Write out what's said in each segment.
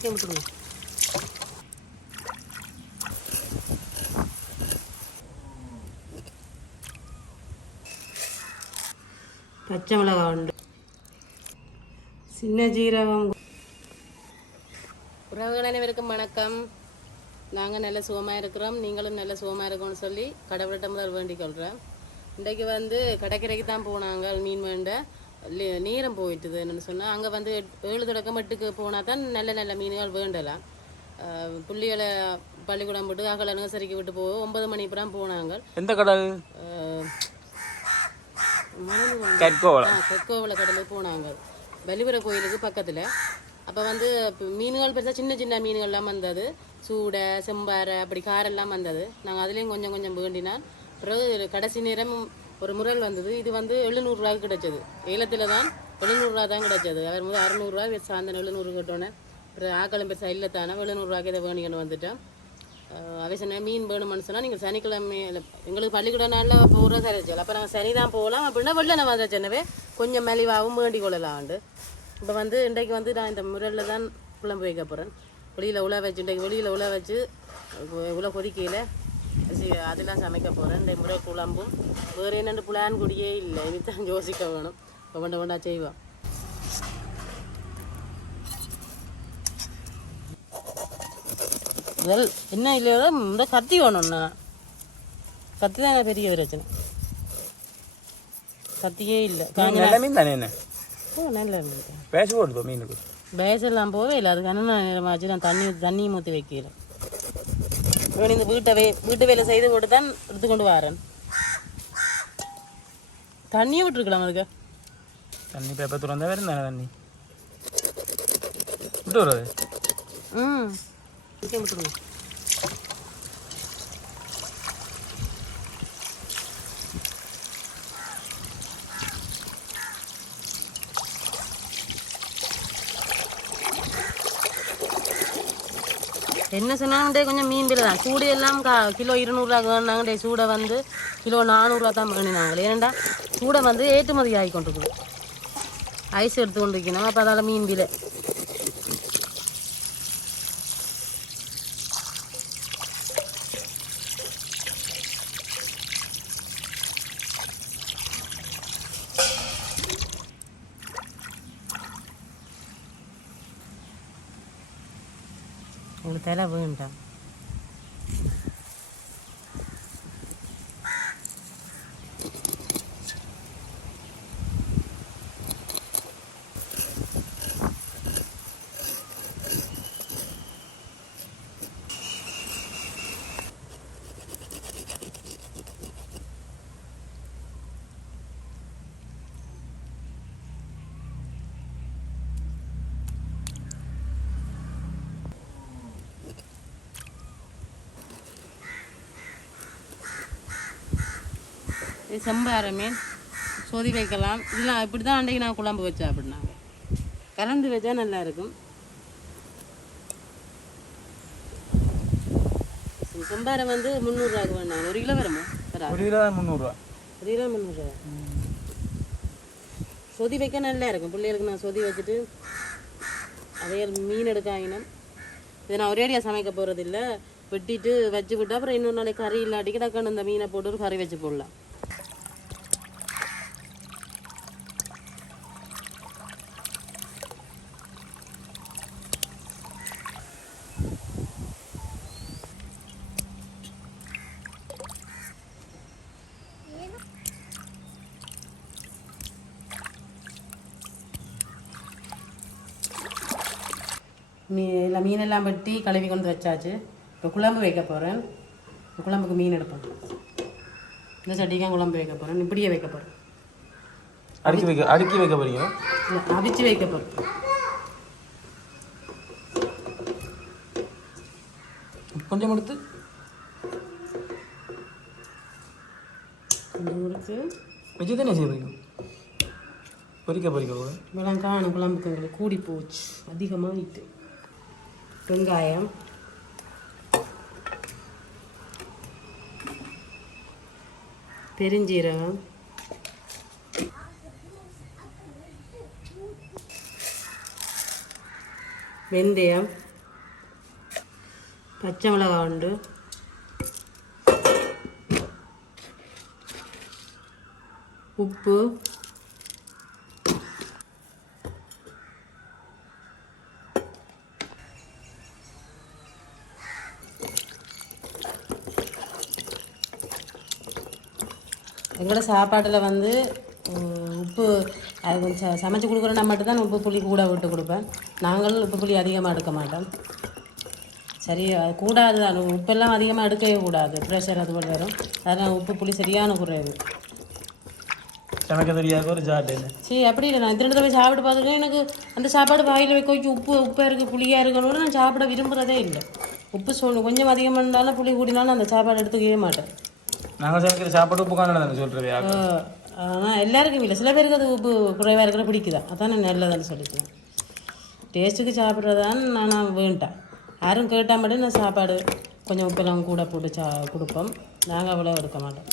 Chicken விட்டுருங்க பச்சை மிளகாய் உண்டு. சின்ன ஜீரகம். உறவுகள் அனைவருக்கும் வணக்கம். நாங்கள் நல்ல சுகமாக இருக்கிறோம். நீங்களும் நல்ல சுகமாக இருக்கோம்னு சொல்லி கடவுள்கிட்ட முதல் வேண்டிக் கொள்கிறேன். இன்றைக்கு வந்து கடற்கரைக்கு தான் போனாங்க மீன் வேண்ட. நேரம் போயிட்டுது என்னன்னு சொன்னால் அங்கே வந்து ஏழு தொடக்கம் எட்டுக்கு போனால் தான் நல்ல நல்ல மீன்கள் வேண்டலாம். புள்ளிகளை பள்ளிக்கூடம் விட்டு அகல சரிக்கு விட்டு போக ஒன்பது மணி அப்புறம் போனாங்க. எந்த கடல்? கொக்கோவில் கடலுக்கு போனாங்க. பலிபுர கோயிலுக்கு பக்கத்தில். அப்போ வந்து மீன்கள் பெருசாக சின்ன சின்ன மீன்கள்லாம் வந்தது. சூடை செம்பாறை அப்படி காரெல்லாம் வந்தது. நாங்கள் அதுலேயும் கொஞ்சம் கொஞ்சம் வேண்டினால் பிறகு கடைசி நேரம் ஒரு முரல் வந்தது. இது வந்து எழுநூறுரூவாய்க்கு கிடைச்சது. ஏலத்தில் தான் எழுநூறுரூவா தான் கிடைச்சது. அவர் முதல் அறுநூறுவா சாயந்தரம் எழுநூறு கட்டோன்னே அப்புறம் ஆக்களும் பெருசாக இல்லைத்தானே எழுநூறுவாய்க்கு இதை வேணிக்கணும் வந்துட்டேன். அஹ் அவை மீன் வேணும்னு சொன்னால் நீங்கள் சனிக்கிழமை எங்களுக்கு பள்ளிக்கூட நாளில் போகிற சரிச்சல் அப்போ நாங்கள் சனி தான் போகலாம் அப்படின்னா வெளில நான் வந்த சென்னவே கொஞ்சம் மலிவாகவும் வேண்டி கொள்ளலாம்ண்டு. இப்போ வந்து இன்றைக்கு வந்து நான் இந்த முறையில் தான் குழம்பு வைக்க போகிறேன் வெளியில் உழ வச்சு இன்றைக்கு வெளியில் உழ வச்சு உள்ள கொதிக்கையில் அதெல்லாம் சமைக்க போகிறேன் இந்த முறை குழம்பும் வேறு என்னென்னு புலான் கொடியே இல்லை. இனித்தான் யோசிக்க வேணும். வேண்ட வேண்டா செய்வோம். முதல் என்ன இல்லையோ இந்த கத்தி வேணும்ண்ணா கத்தி தாங்க பெரிய பிரச்சனை. கத்தியே இல்லை. நல்ல மீன் தானே என்ன? ஓ நல்ல இருந்தது பேச மீனுக்கு. போவே இல்லை. அதுக்கு என்ன நேரமாச்சு நான் தண்ணி தண்ணி ஊற்றி வைக்கல இவன் இந்த வீட்டை வே வீட்டு வேலை செய்து போட்டு தான் எடுத்துக்கொண்டு வரேன். தண்ணியை விட்டுருக்கலாம் அதுக்கு. தண்ணி பேப்பர் திறந்தா வேறு தானே தண்ணி? விட்டு வருது ம். விட்டுருங்க. என்ன சொன்னாங்கடே கொஞ்சம் மீன் விலை தான் சூடு எல்லாம் கா கிலோ இருநூறுவா வேணாங்கடே சூடை வந்து கிலோ நானூறுரூவா தான் வேணினாங்களே ஏன்டா சூடை வந்து ஏற்றுமதி ஆகி கொண்டிருக்குது ஐஸ் எடுத்து கொண்டு வைக்கணும் அப்போ அதால் மீன் விலை. pregunta. இது செம்பார மீன் சொதி வைக்கலாம். இதெல்லாம் இப்படி தான் அன்றைக்கு நான் குழம்பு வச்சேன் அப்படின்னாங்க கலந்து வச்சா நல்லா இருக்கும். செம்பாரை வந்து முந்நூறுரூவாக்கு வேணாங்க ஒரு கிலோ வருமா? வரா ஒரு கிலோ முந்நூறுரூவா ஒரு கிலோ முந்நூறுரூவா சொதி வைக்க நல்லா இருக்கும். பிள்ளைகளுக்கு நான் சொதி வச்சுட்டு அதே மீன் எடுக்க ஆகினோம் இதை நான் ஒரேடியாக சமைக்க போகிறது இல்லை வெட்டிட்டு வச்சு விட்டு அப்புறம் இன்னொரு நாளைக்கு கறி இல்லாட்டிக்கு டக்குன்னு இந்த மீனை போட்டு ஒரு கறி வச்சு போடலாம். மீ இல்லை மீனெல்லாம் வெட்டி கழுவி கொண்டு வச்சாச்சு. இப்போ குழம்பு வைக்க போகிறேன் குழம்புக்கு மீன் எடுப்பேன் இந்த சட்டிக்காக குழம்பு வைக்க போகிறேன் இப்படியே வைக்க போகிறேன் அடுக்கி வைக்க அடுக்கி வைக்க போறீங்க அவிச்சு வைக்க போகிறேன் கொஞ்சம் எடுத்து. கொஞ்சம் இருக்கு வச்சு தானே செய்வீங்க? பொரிக்க பொரிக்க கூட இப்போலாம் காணும் குழம்புக்கு எங்களுக்கு கூடி போச்சு. அதிகமாகிட்டு வெங்காயம். பெருஞ்சீரகம். வெந்தயம். பச்சை மிளகாய் உண்டு உப்பு. எங்களோட சாப்பாட்டில் வந்து உப்பு அது கொஞ்சம் சமைச்சு கொடுக்குறோன்னா மட்டும்தான் உப்பு புளி கூட விட்டு கொடுப்பேன். நாங்கள் உப்பு புளி அதிகமாக எடுக்க மாட்டோம். சரி அது கூடாது. தான் உப்பெல்லாம் அதிகமாக எடுக்கவே கூடாது. ப்ரெஷர் அது போல் வரும். அதனால் உப்பு புளி சரியான குறைவு சமைக்க தெரியாத ஒரு ஜாட்டு சரி அப்படி இல்லை. நான் திரும்ப போய் சாப்பிட்டு பார்த்துட்டு எனக்கு அந்த சாப்பாடு வாயில் வைக்க வைக்க உப்பு உப்பாக இருக்குது புளியாக இருக்கணும்னு நான் சாப்பிட விரும்புகிறதே இல்லை. உப்பு சொல்லணும் கொஞ்சம் அதிகமாக இருந்தாலும் புளி கூடினாலும் அந்த சாப்பாடு எடுத்துக்கவே மாட்டேன். நாங்கள் சமைக்கிற சாப்பாடு உப்பு காணல சொல்கிறேன் ஆனால் எல்லாருக்கும் இல்லை. சில பேருக்கு அது உப்பு குறைவாக இருக்கிற பிடிக்குதா? அதான் நல்லதுன்னு சொல்லிக்கிறேன் டேஸ்ட்டுக்கு சாப்பிட்றதான் நான் வேண்டாம். யாரும் கேட்டால் மட்டும் நான் சாப்பாடு கொஞ்சம் உப்பெல்லாம் கூட போட்டு சா கொடுப்போம். நாங்கள் அவ்வளோ எடுக்க மாட்டோம்.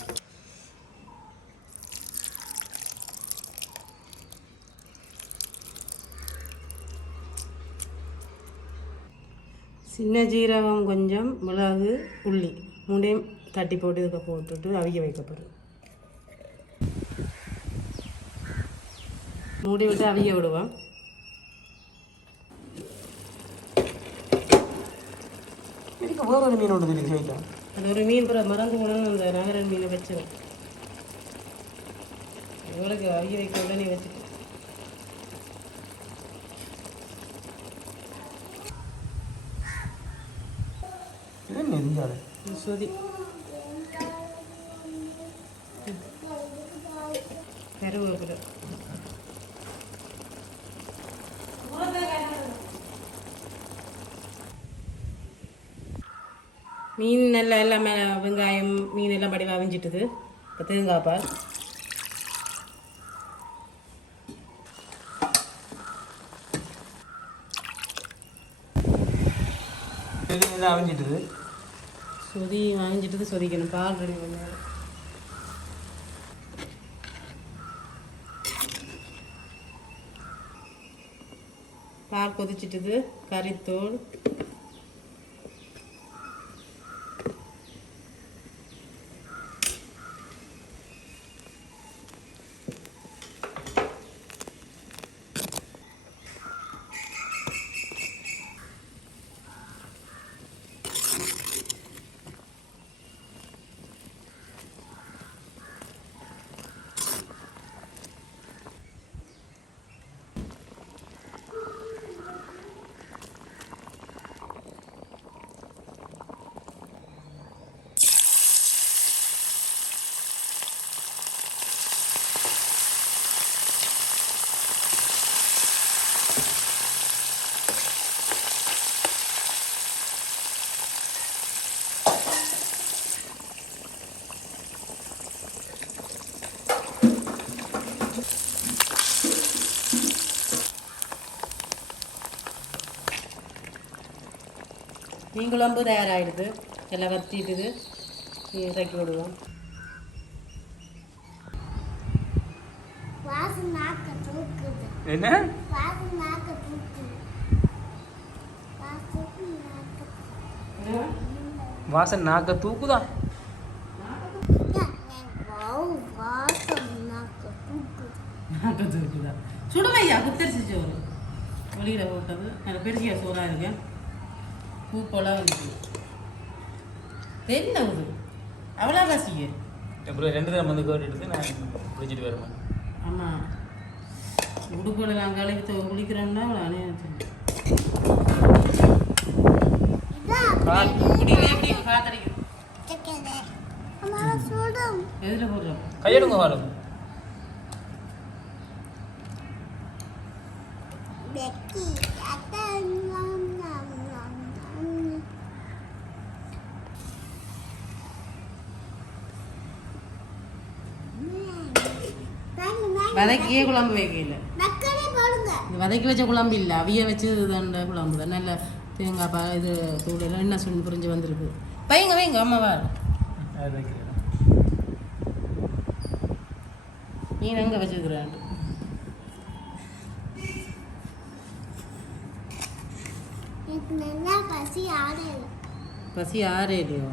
சின்ன ஜீரகம் கொஞ்சம் மிளகு உள்ளி மூணையும் தட்டி போட்டு இதுக்கு போட்டுட்டு அவிய வைக்க போகிறோம் மூடி விட்டு அவிய விடுவோம். வேற ஒரு மீன் ஒன்று வைக்கலாம் அது ஒரு மீன் பிற மறந்து போனோன்னு அந்த நகரன் மீனை வச்சிடும் இவளுக்கு அவிய வைக்க உடனே வச்சுட்டு. இது இருந்தாரு சுதி. கருவேப்பிலை மீன் நல்லா எல்லாமே வெங்காயம் மீன் எல்லாம் படி அவிஞ்சிட்டுது இப்போ தேங்காய் பால். அவிஞ்சிட்டுது சொதி வாங்கிட்டு சொதிக்கணும். பால் ரெடி பண்ணுவேன் பால் கொதிச்சிட்டுது. கறித்தூள் மீன் குழம்பு தயாராகிடுது எல்லாம் வத்திட்டுது இறக்கி விடுவோம். வாசம் நாக்க தூக்குது. என்ன? வாசம் நாக்க தூக்குது. வாசம் நாக்க வாசன் நாக்க தூக்குது? சுடுமையா குத்தரிசி சோறு. வெளியில் போட்டது. நல்ல பெருசியா சோறாக இருக்கு? பூ போல வந்து என்ன இது அவ்வளோ பசிய அப்புறம் ரெண்டு தரம் வந்து கேட்டுட்டு நான் பிடிச்சிட்டு வருவேன். ஆமாம் உடுப்புல நாங்கள் கழுவி குளிக்கிறோம்னா அவ்வளோ அணையாச்சு சுடும் எதில் போடுறோம்? கையெடுங்க பெக்கி அத்தான் வதக்கியே குழம்பு வைக்கல. வதக்கி வச்ச குழம்பு இல்லை அவிய வச்சு தண்ட குழம்பு தான். நல்ல தேங்காய் பா இது தூள் எல்லாம் என்ன சொல்லி புரிஞ்சு வந்திருக்கு. வைங்க வைங்க அம்மாவா மீன் எங்கே வச்சுருக்குறான்? பசி ஆடல பசி ஆறே இல்லையோ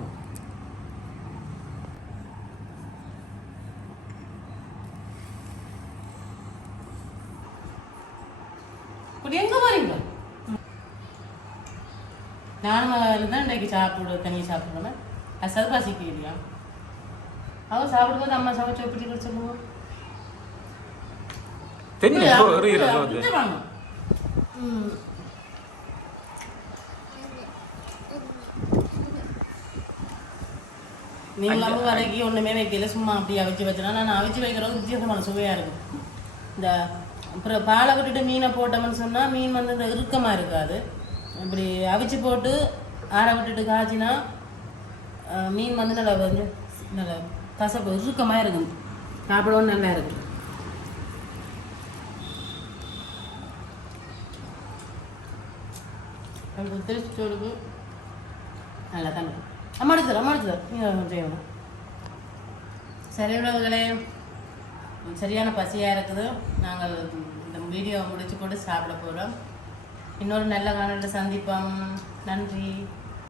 போறீங்க நானும் தான் இன்றைக்கு சாப்பிடு தனியாக சாப்பிடணும் அசல் பசிக்கு இல்லையா அவன் சாப்பிடும்போது அம்மா சமைச்சு எப்படி சொல்லுவோம். நீங்கள் நம்ம வரைக்கு ஒன்றுமே வைக்கல சும்மா அப்படி அவிச்சு வச்சனா நான் அவிச்சு வைக்கிறது வித்தியாசமான சுவையாக இருக்கும். இந்த அப்புறம் பாலை விட்டுட்டு மீனை போட்டோம்னு சொன்னால் மீன் வந்து இந்த இறுக்கமாக இருக்காது. இப்படி அவிச்சு போட்டு ஆற விட்டுட்டு காய்ச்சினா மீன் வந்து நல்லா வந்து நல்லா கசப்பு இறுக்கமாக இருக்கும். சாப்பிடவும் நல்லா இருக்கும். எனக்கு திருச்சோடுக்கு நல்லா தான் இருக்கும். அம்மா எடுத்துரு அம்மா எடுத்துரு நீங்கள் செய்யணும். சரி உணவுகளே. சரியான பசியாக இருக்குது. நாங்கள் வீடியோவை முடிச்சு போட்டு சாப்பிட போகிறோம் இன்னொரு நல்ல காணொலியில் சந்திப்போம். நன்றி.